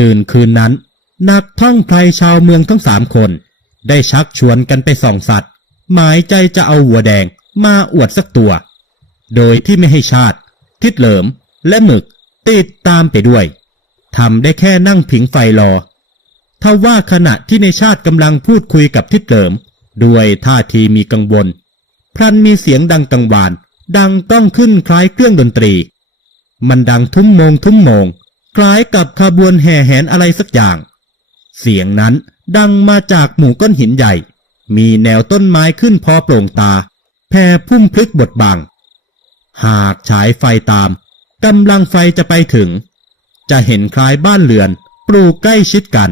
ตื่นคืนนั้น นักท่องไพรชาวเมืองทั้งสามคน ได้ชักชวนกันไปส่องสัตว์ หมายใจจะเอาวัวแดงมาอวดสักตัว โดยที่ไม่ให้ชาติ ทิดเหลิมและหมึกติดตามไปด้วยทำได้แค่นั่งผิงไฟรอถ้าว่าขณะที่ในชาติกำลังพูดคุยกับทิดเหลิม ด้วยท่าทีมีกังวลพลันมีเสียงดังกังวาน ดังก้องขึ้นคล้ายเครื่องดนตรี มันดังทุ้มโมงทุ้มโมง คล้ายกับขบวนแห่แหนอะไรสักอย่าง เสียงนั้นดังมาจากหมู่ก้อนหินใหญ่ มีแนวต้นไม้ขึ้นพอโปร่งตา แผ่พุ่มพลึกบทบัง หากฉายไฟตามกำลังไฟจะไปถึง จะเห็นคล้ายบ้านเรือน ปลูกใกล้ชิดกัน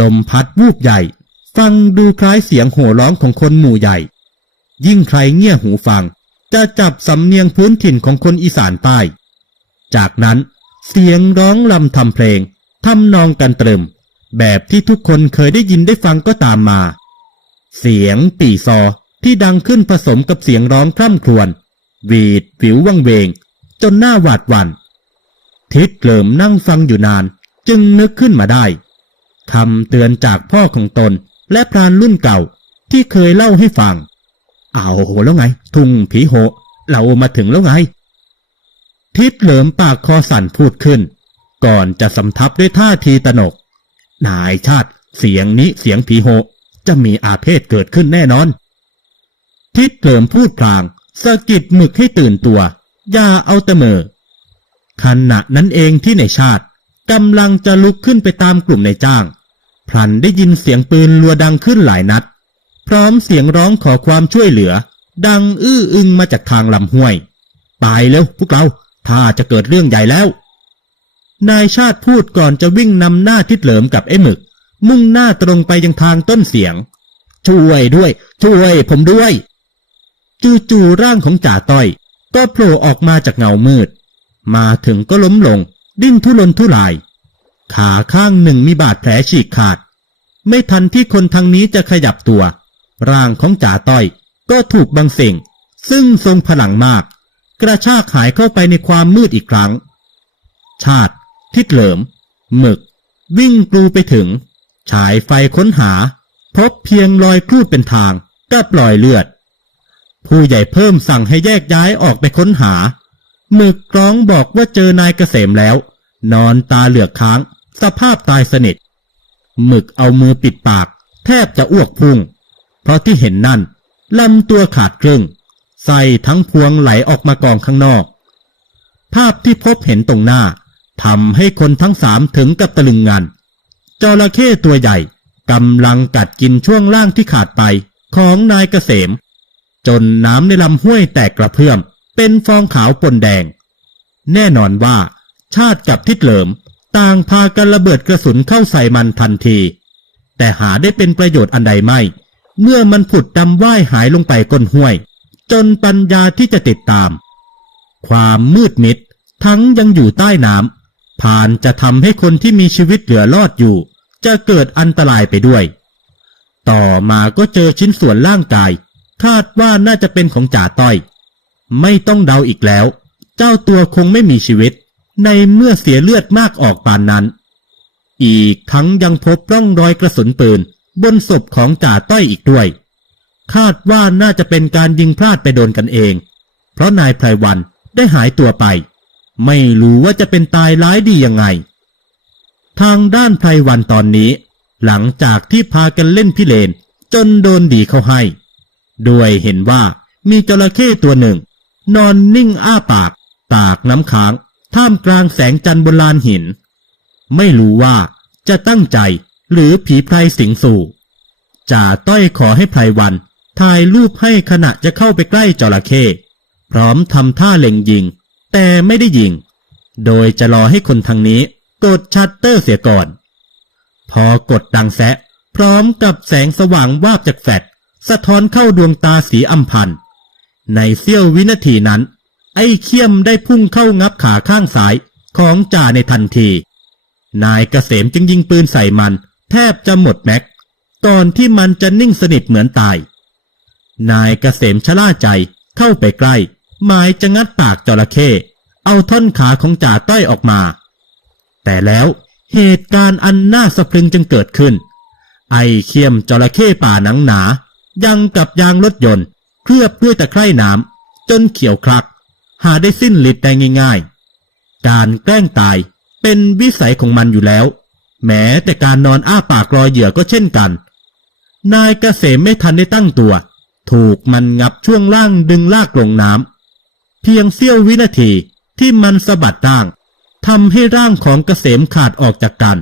ลมพัดวูบใหญ่ ฟังดูคล้ายเสียงโห่ร้องของคนหมู่ใหญ่ ยิ่งใครเงี่ยหูฟัง จะจับสำเนียงพื้นถิ่นของคนอีสานใต้ จากนั้น เสียงร้องลำทำเพลงทำนองกันตรึมแบบที่ทุกคนเคยได้ยินได้ฟังก็ตามมา เสียงปีซอที่ดังขึ้นผสมกับเสียงร้องคร่ำครวญหวีดผิววังเวง จนหน้าหวาดหวัน่นทิดเกลิมนั่งฟังอยู่นาน จึงนึกขึ้นมาได้คำเตือนจากพ่อของตนและพรานรุ่นเก่าที่เคยเล่าให้ฟัง เอาแล้วไง ทุ่งผีโห เรามาถึงแล้วไง ทิดเหลิมปากคอสั่นพูดขึ้น ก่อนจะสำทับด้วยท่าทีตนก นายชาติเสียงนี้เสียงผีโหจะมีอาเพศเกิดขึ้นแน่นอน ทิดเหลิมพูดพลางสะกิดหมึกให้ตื่นตัว อย่าเอาแต่เมอขณะนั้นเองที่ในชาติกำลังจะลุกขึ้นไปตามกลุ่มในจ้าง พลันได้ยินเสียงปืนรัวดังขึ้นหลายนัด พร้อมเสียงร้องขอความช่วยเหลือ ดังอื้ออึงมาจากทางลำห้วย ตายเร็วพวกเรา ถ้าจะเกิดเรื่องใหญ่แล้ว นายชาติพูดก่อนจะวิ่งนำหน้าทิดเหลิมกับไอ้หมึก มุ่งหน้าตรงไปยังทางต้นเสียง ช่วยด้วย ช่วยผมด้วย จู่ๆร่างของจ่าต้อย ก็โผล่ออกมาจากเงามืด มาถึงก็ล้มลง ดิ้นทุรนทุราย ขาข้างหนึ่งมีบาดแผลฉีกขาด ไม่ทันที่คนทางนี้จะขยับตัว ร่างของจ่าต้อยก็ถูกบางสิ่ง ซึ่งทรงพลังมาก กระชากหายเข้าไปในความมืดอีกครั้ง ชาติทิดเหลิม หมึก วิ่งกลูไปถึง ฉายไฟค้นหา พบเพียงรอยครูดเป็นทางก็ปล่อยเลือด ผู้ใหญ่เพิ่มสั่งให้แยกย้ายออกไปค้นหา หมึกร้องบอกว่าเจอนายเกษมแล้ว นอนตาเหลือกค้าง สภาพตายสนิท หมึกเอามือปิดปาก แทบจะอ้วกพุ่ง เพราะที่เห็นนั่นลำตัวขาดครึ่ง ไส้ทั้งพวงไหลออกมากองข้างนอก ภาพที่พบเห็นตรงหน้าทำให้คนทั้งสามถึงกับตะลึงงันจระเข้ตัวใหญ่กำลังกัดกินช่วงล่างที่ขาดไปของนายเกษม จนน้ำในลำห้วยแตกกระเพื่อม เป็นฟองขาวปนแดง แน่นอนว่า ชาติกับทิดเหลิมต่างพากันระเบิดกระสุนเข้าใส่มันทันที แต่หาได้เป็นประโยชน์อันใดไม่ เมื่อมันผุดดำว่ายหายลงไปก้นห้วย จนปัญญาที่จะติดตาม ความมืดมิดทั้งยังอยู่ใต้น้ำผ่านจะทำให้คนที่มีชีวิตเหลือรอดอยู่ จะเกิดอันตรายไปด้วย ต่อมาก็เจอชิ้นส่วนร่างกาย คาดว่าน่าจะเป็นของจ่าต้อย ไม่ต้องเดาอีกแล้ว เจ้าตัวคงไม่มีชีวิต ในเมื่อเสียเลือดมากออกปานนั้น อีกทั้งยังพบร่องรอยกระสุนปืน บนศพของจ่าต้อยอีกด้วย คาดว่าน่าจะเป็นการยิงพลาดไปโดนกันเอง เพราะนายไพรวันได้หายตัวไป ไม่รู้ว่าจะเป็นตายร้ายดียังไง ทางด้านไพรวันตอนนี้ หลังจากที่พากันเล่นพิเรนจนโดนดีเข้าให้ ด้วยเห็นว่ามีจระเข้ตัวหนึ่ง นอนนิ่งอ้าปาก ตากน้ำค้าง ท่ามกลางแสงจันทร์บนลานหิน ไม่รู้ว่าจะตั้งใจหรือผีไพรสิงสู่จ่าต้อยขอให้ไพรวัน ถ่ายรูปให้ขณะจะเข้าไปใกล้จระเข้พร้อมทำท่าเล็งยิง แต่ไม่ได้ยิง โดยจะรอให้คนทางนี้กดชัตเตอร์เสียก่อน พอกดดังแซะ พร้อมกับแสงสว่างวาบจากแฟลชสะท้อนเข้าดวงตาสีอัมพันในเสี้ยววินาทีนั้น ไอ้เขี้ยมได้พุ่งเข้างับขาข้างซ้ายของจ่าในทันที นายเกษมจึงยิงปืนใส่มัน แทบจะหมดแม็ก ก่อนที่มันจะนิ่งสนิทเหมือนตาย นายเกษมชะล่าใจเข้าไปใกล้ หมายจะงัดปากจระเข้เอาท่อนขาของจ่าต้อยออกมา แต่แล้วเหตุการณ์อันน่าสะพรึงจึงเกิดขึ้น ไอเคียมจระเข้ป่าหนังหนา ยังกับยางรถยนต์ เคลือบด้วยตะไคร่น้ำจนเขียวคลัก หาได้สิ้นฤทธิ์ได้ง่าย ๆ การแกล้งตายเป็นวิสัยของมันอยู่แล้ว แม้แต่การนอนอ้าปากรอเหยื่อก็เช่นกัน นายเกษมไม่ทันได้ตั้งตัว ถูกมันงับช่วงล่างดึงลากลงน้ำเพียงเสี้ยววินาทีที่มันสะบัดร่างทำให้ร่างของเกษมขาดออกจากกัน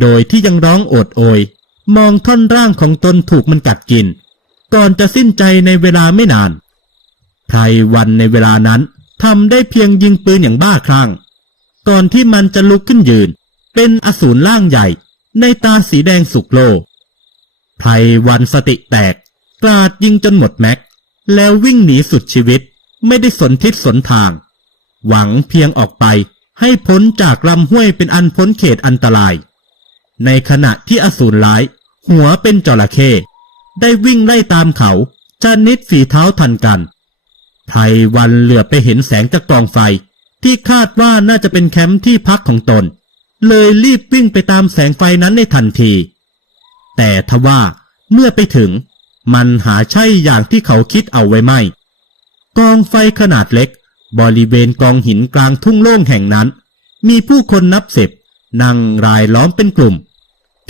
โดยที่ยังร้องโอดโอย มองท่อนร่างของตนถูกมันกัดกิน ก่อนจะสิ้นใจในเวลาไม่นานไพรวันในเวลานั้นทำได้เพียงยิงปืนอย่างบ้าคลั่ง ก่อนที่มันจะลุกขึ้นยืน เป็นอสูรล่างใหญ่ในตาสีแดงสุกโลไพรวันสติแตก ราดยิงจนหมดแม็ก แล้ววิ่งหนีสุดชีวิต ไม่ได้สนทิศสนทาง หวังเพียงออกไปให้พ้นจากลำห้วยเป็นอันพ้นเขตอันตราย ในขณะที่อสูรร้าย หัวเป็นจระเข้ได้วิ่งไล่ตามเขาชนิดฝีเท้าทันกันไพรวันเหลือไปเห็นแสงจากกองไฟ ที่คาดว่าน่าจะเป็นแคมป์ที่พักของตน เลยรีบวิ่งไปตามแสงไฟนั้นในทันที แต่ทว่าเมื่อไปถึง มันหาใช่อย่างที่เขาคิดเอาไว้ไม่ กองไฟขนาดเล็ก บริเวณกองหินกลางทุ่งโล่งแห่งนั้น มีผู้คนนับสิบนั่งรายล้อมเป็นกลุ่ม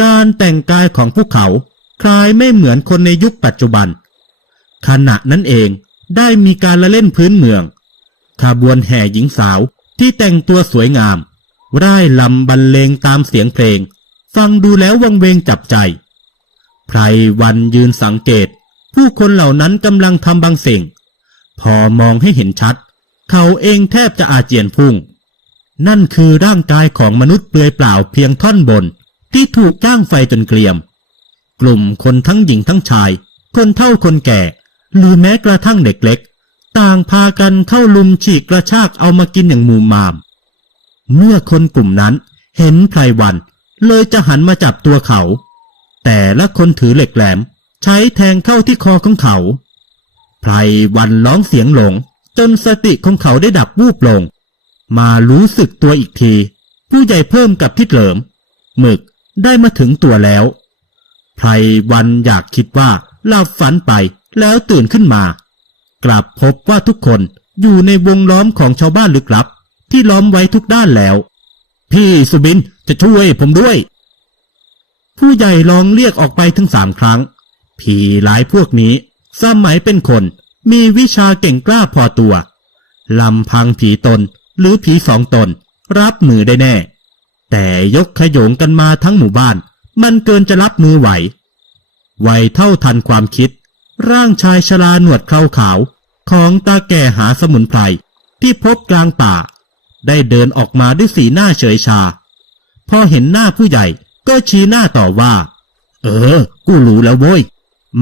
การแต่งกายของพวกเขาคล้ายไม่เหมือนคนในยุคปัจจุบัน ขณะนั้นเองได้มีการละเล่นพื้นเมืองขบวนแห่หญิงสาวที่แต่งตัวสวยงาม ร่ายลำบรรเลงตามเสียงเพลง ฟังดูแล้ววังเวงจับใจ ไพรวันยืนสังเกต ผู้คนเหล่านั้นกำลังทำบางสิ่ง พอมองให้เห็นชัด เขาเองแทบจะอาเจียนพุ่ง นั่นคือร่างกายของมนุษย์เปลือยเปล่าเพียงท่อนบน ที่ถูกจ้างไฟจนเกลียม กลุ่มคนทั้งหญิงทั้งชาย คนเฒ่าคนแก่ หรือแม้กระทั่งเด็กเล็ก ต่างพากันเข้าลุมฉีกกระชากเอามากินอย่างมูมาม เมื่อคนกลุ่มนั้นเห็นไพรวันเลยจะหันมาจับตัวเขา แต่ละคนถือเหล็กแหลม ใช้แทงเข้าที่คอของเขา ไพรวันร้องเสียงหลง จนสติของเขาได้ดับวูบลง มารู้สึกตัวอีกที ผู้ใหญ่เพิ่มกับทิดเหลิม หมึกได้มาถึงตัวแล้ว ไพรวันอยากคิดว่าหลับฝันไปแล้วตื่นขึ้นมา กลับพบว่าทุกคนอยู่ในวงล้อมของชาวบ้านลึกลับ ที่ล้อมไว้ทุกด้านแล้ว พี่สุบินจะช่วยผมด้วย ผู้ใหญ่ลองเรียกออกไปถึงสามครั้ง ผีหลายพวกนี้ สมัยเป็นคน มีวิชาเก่งกล้าพอตัว ลำพังผีตนหรือผีสองตน รับมือได้แน่ แต่ยกขยงกันมาทั้งหมู่บ้าน มันเกินจะรับมือไหวไวเท่าทันความคิด ร่างชายชราหนวดเคราขาว ของตาแก่หาสมุนไพรที่พบกลางป่า ได้เดินออกมาด้วยสีหน้าเฉยชา พอเห็นหน้าผู้ใหญ่ ก็ชี้หน้าต่อว่า เออ กูรู้แล้วโว้ย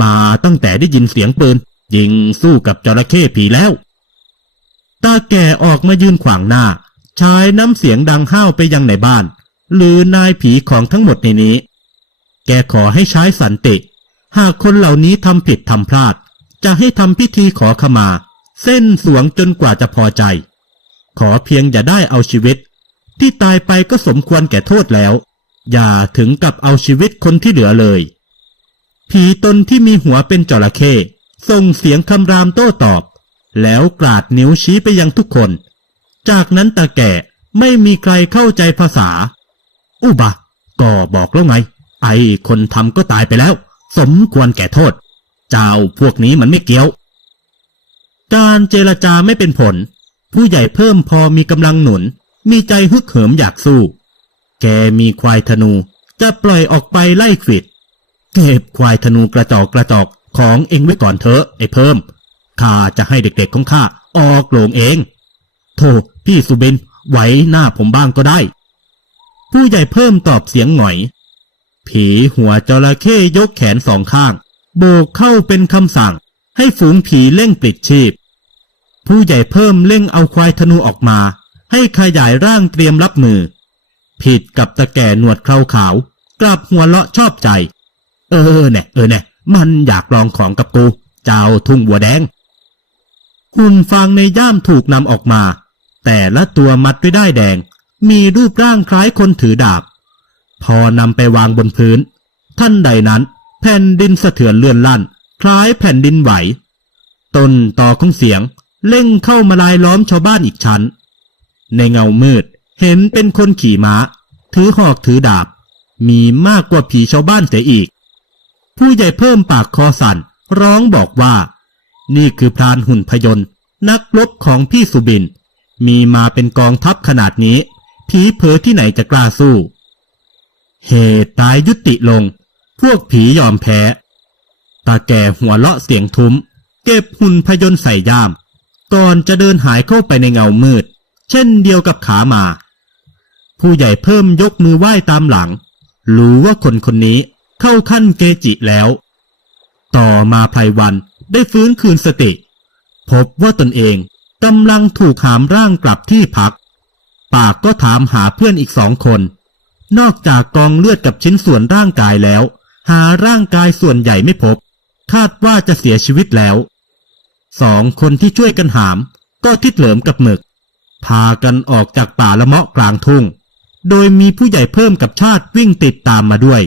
มาตั้งแต่ได้ยินเสียงปืน ยิงสู้กับจระเข้ผีแล้ว ตาแก่ออกมายืนขวางหน้า ใช้น้ำเสียงดังห้าวไปยังในบ้าน หรือนายผีของทั้งหมดในนี้ แกขอให้ใช้สันติ หากคนเหล่านี้ทำผิดทำพลาด จะให้ทำพิธีขอขมา เส้นสวงจนกว่าจะพอใจ ขอเพียงอย่าได้เอาชีวิต ที่ตายไปก็สมควรแก่โทษแล้ว อย่าถึงกับเอาชีวิตคนที่เหลือเลย ผีตนที่มีหัวเป็นจระเข้ส่งเสียงคำรามโต้ตอบ แล้วกราดนิ้วชี้ไปยังทุกคน จากนั้นตาแก่ไม่มีใครเข้าใจภาษา อุบะก็บอกแล้วไง ไอ้คนทำก็ตายไปแล้ว สมควรแก่โทษ เจ้าพวกนี้มันไม่เกี่ยว การเจรจาไม่เป็นผล ผู้ใหญ่เพิ่มพอมีกำลังหนุน มีใจฮึกเหิมอยากสู้ แกมีควายธนู จะปล่อยออกไปไล่ขิด เก็บควายธนูกระจอกกระจอกของเองไว้ก่อนเถอะไอ้เพิ่ม ข้าจะให้เด็กๆของข้าออกโลงเอง โธ่พี่สุบินไว้หน้าผมบ้างก็ได้ ผู้ใหญ่เพิ่มตอบเสียงหงอย ผีหัวจระเข้ยกแขนสองข้าง โบกเข้าเป็นคำสั่ง ให้ฝูงผีเร่งปลิดชีพ ผู้ใหญ่เพิ่มเร่งเอาควายธนูออกมา ให้ขยายร่างเตรียมรับมือ ผิดกับตะแก่หนวดเคราขาว กลับหัวเลาะชอบใจ เออแน่เออแน่มันอยากลองของกับกู เจ้าทุ่งวัวแดงหุ่นฟางในย่ามถูกนำออกมา แต่ละตัวมัดด้วยได้ายแดง มีรูปร่างคล้ายคนถือดาบ พอนำไปวางบนพื้น ท่านใดนั้น แผ่นดินสะเทือนเลื่อนลั่น คล้ายแผ่นดินไหว ต้นต่อของเสียงเล่งเข้ามาลายล้อมชาวบ้านอีกชั้น ในเงามืด เห็นเป็นคนขี่ม้า ถือหอกถือดาบ มีมากกว่าผีชาวบ้านเสียอีก ผู้ใหญ่เพิ่มปากคอสั่นร้องบอกว่า นี่คือพรานหุ่นพยนต์นักรบของพี่สุบิน มีมาเป็นกองทัพขนาดนี้ ผีเผอที่ไหนจะกล้าสู้ เหตุตายยุติลง พวกผียอมแพ้ ตาแก่หัวเลาะเสียงทุ้ม เก็บหุ่นพยนต์ใส่ย่าม ก่อนจะเดินหายเข้าไปในเงามืด เช่นเดียวกับขามา ผู้ใหญ่เพิ่มยกมือไหว้ตามหลัง รู้ว่าคนคนนี้เข้าขั้นเกจิแล้ว ต่อมาไพรวันได้ฟื้นคืนสติ พบว่าตนเองกำลังถูกหามร่างกลับที่พัก ปากก็ถามหาเพื่อนอีกสองคน นอกจากกองเลือดกับชิ้นส่วนร่างกายแล้ว หาร่างกายส่วนใหญ่ไม่พบ คาดว่าจะเสียชีวิตแล้วสองคนที่ช่วยกันหาม ก็ทิดเหลิมกับหมึก พากันออกจากป่าละเมาะกลางทุ่ง โดยมีผู้ใหญ่เพิ่มกับชาติวิ่งติดตามมาด้วย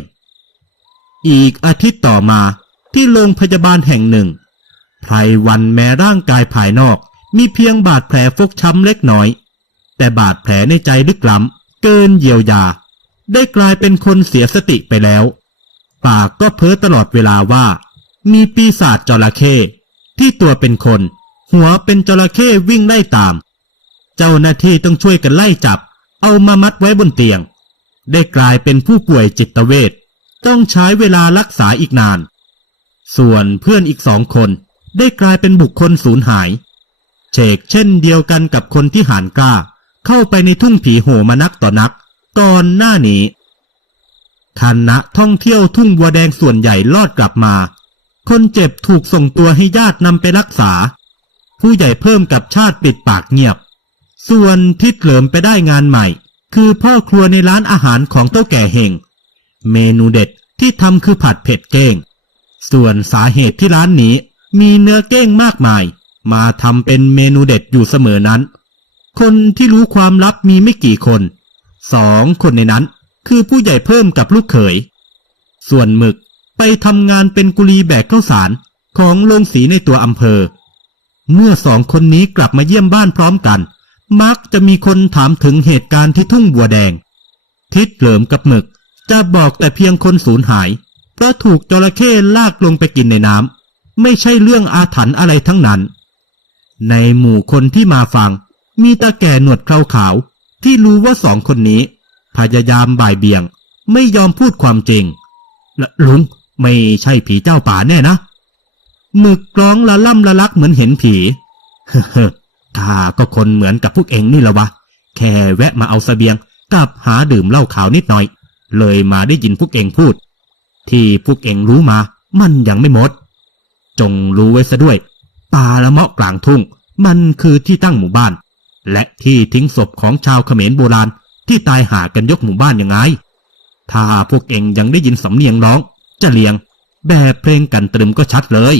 อีกอาทิตย์ต่อมาที่โรงพยาบาลแห่งหนึ่งไพรวันแม้ร่างกายภายนอกมีเพียงบาดแผลฟกช้ำเล็กน้อย แต่บาดแผลในใจลึกล้ำเกินเยียวยา ได้กลายเป็นคนเสียสติไปแล้ว ปากก็เพ้อตลอดเวลาว่า มีปีศาจจระเข้ที่ตัวเป็นคน หัวเป็นจระเข้วิ่งไล่ตาม เจ้าหน้าที่ต้องช่วยกันไล่จับ เอามามัดไว้บนเตียง ได้กลายเป็นผู้ป่วยจิตเวชต้องใช้เวลารักษาอีกนาน ส่วนเพื่อนอีกสองคนได้กลายเป็นบุคคลสูญหายเชกเช่นเดียวกันกับคนที่หานกล้า เข้าไปในทุ่งผีโหมานักต่อนัก ก่อนหน้านี้คณะท่องเที่ยวทุ่งบัวแดงส่วนใหญ่รอดกลับมา คนเจ็บถูกส่งตัวให้ญาตินำไปรักษา ผู้ใหญ่เพิ่มกับชาติปิดปากเงียบ ส่วนที่เหลิมไปได้งานใหม่ คือพ่อครัวในร้านอาหารของเต้าแก่เฮงเมนูเด็ดที่ทำคือผัดเผ็ดเก้ง ส่วนสาเหตุที่ร้านนี้มีเนื้อเก้งมากมาย มาทำเป็นเมนูเด็ดอยู่เสมอนั้น คนที่รู้ความลับมีไม่กี่คน สองคนในนั้นคือผู้ใหญ่เพิ่มกับลูกเขย ส่วนหมึกไปทำงานเป็นกุลีแบกข้าวสารของโรงสีในตัวอำเภอ เมื่อสองคนนี้กลับมาเยี่ยมบ้านพร้อมกัน มักจะมีคนถามถึงเหตุการณ์ที่ทุ่งบัวแดง ทิดเหลิมกับหมึก จะบอกแต่เพียงคนสูญหาย เพราะถูกจระเข้ลากลงไปกินในน้ำไม่ใช่เรื่องอาถรรพ์อะไรทั้งนั้น ในหมู่คนที่มาฟัง มีตาแก่หนวดเคราขาว ที่รู้ว่าสองคนนี้ พยายามบ่ายเบี่ยง ไม่ยอมพูดความจริงละลุงไม่ใช่ผีเจ้าป่าแน่นะหมึกกร้องละล่ำละลักเหมือนเห็นผี เฮ้ ข้าก็คนเหมือนกับพวกเองนี่แหละวะ แค่แวะมาเอาเสบียงกับหาดื่มเหล้าขาวนิดหน่อย เลยมาได้ยินพวกเองพูด ที่พวกเองรู้มามันยังไม่หมด จงรู้ไว้ซะด้วยป่าละเมาะกลางทุ่ง มันคือที่ตั้งหมู่บ้าน และที่ทิ้งศพของชาวเขมรโบราณที่ตายหากันยกหมู่บ้านยังไง ถ้าพวกเองยังได้ยินสำเนียงร้อง จะเลียง แบบเพลงกันตรึมก็ชัดเลย